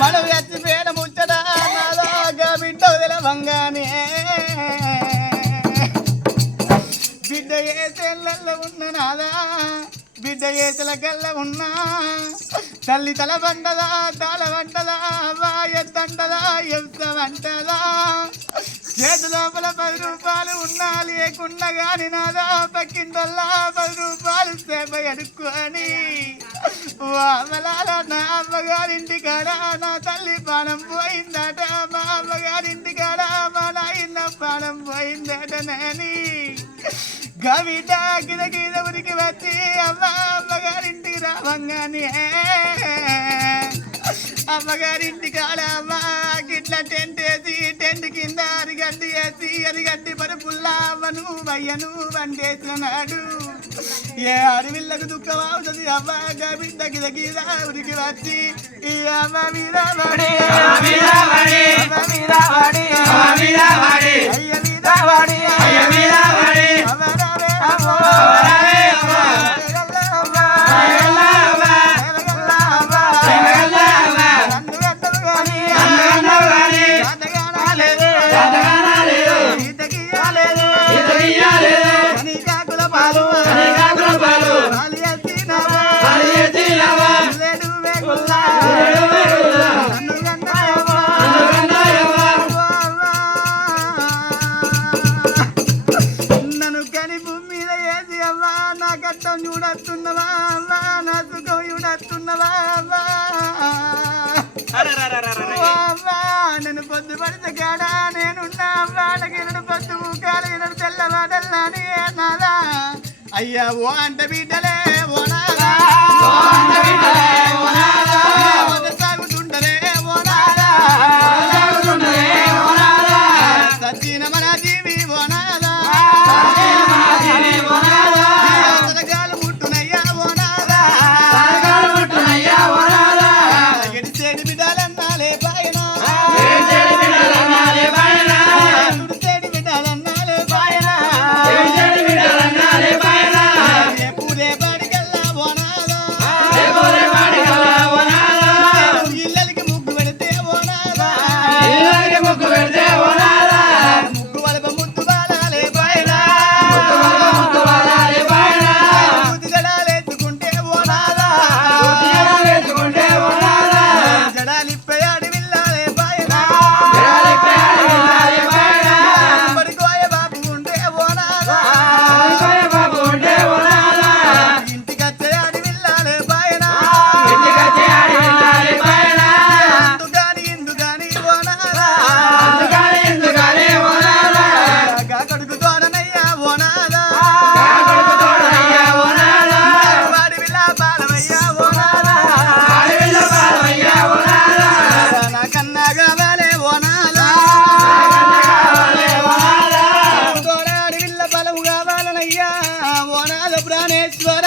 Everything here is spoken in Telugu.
మనం చచ్చిపోయిన ముచ్చట నాదాగా బిడ్డ వదలవంగానే బిడ్డ ఏసేళ్ళల్లో ఉన్న నాదా బిడ్డ ఏసల కల్ల ఉన్నా తల్లి తల వంటదా తాళ వంటదా వాయద్దంటదా ఎంత వంటదా చేతి లోపల 10 రూపాయలు ఉన్నా లేకున్నా గాని నాదా పక్కింటల్లా 10 రూపాయలు సేప అడుక్కొని వామలాల నా అమ్మగారింటి కాడ నా తల్లి పానం పోయిందట మా అమ్మగారింటి కాడ మా నాయన పానం పోయిందట నాని గవిట గిద గిద ఉరికి వచ్చి అమ్మగారింటికి రావంగానే అమ్మగారింటి కాడ అమ్మ గిట్ల టెంట్ వేసి టెంట్ కింద అరిగడ్డి వేసి అరిగడ్డి పరుపుల్లా అమ్మను వయ్యను వండేసిన నాడు ఏ అడవిళ్ళకు దుఃఖం అవుతుంది అమ్మ గవిట గిద గిద ఉరికి వచ్చి ఈ అమ్మ మీద పడి అమ్మ మీద పడి అయ్య మీద పడి అయ్య మీద పడి చూడట్టున్నవా అమ్మా నా సుఖం చూడట్టున్నవా అమ్మా నేను పొద్దు పడితే కాడా నేనున్నా వాళ్ళకి 2 పొద్దు ముఖాలు 2 తెల్లవాడల్లాని నాదా అయ్యా ఓ అంట బిడ్డలే ఓ నాదా సాగుతుండరే ఓ నాదా సచిన మన జీవి ఓ నాదా ఓనాల ప్రాణేశ్వర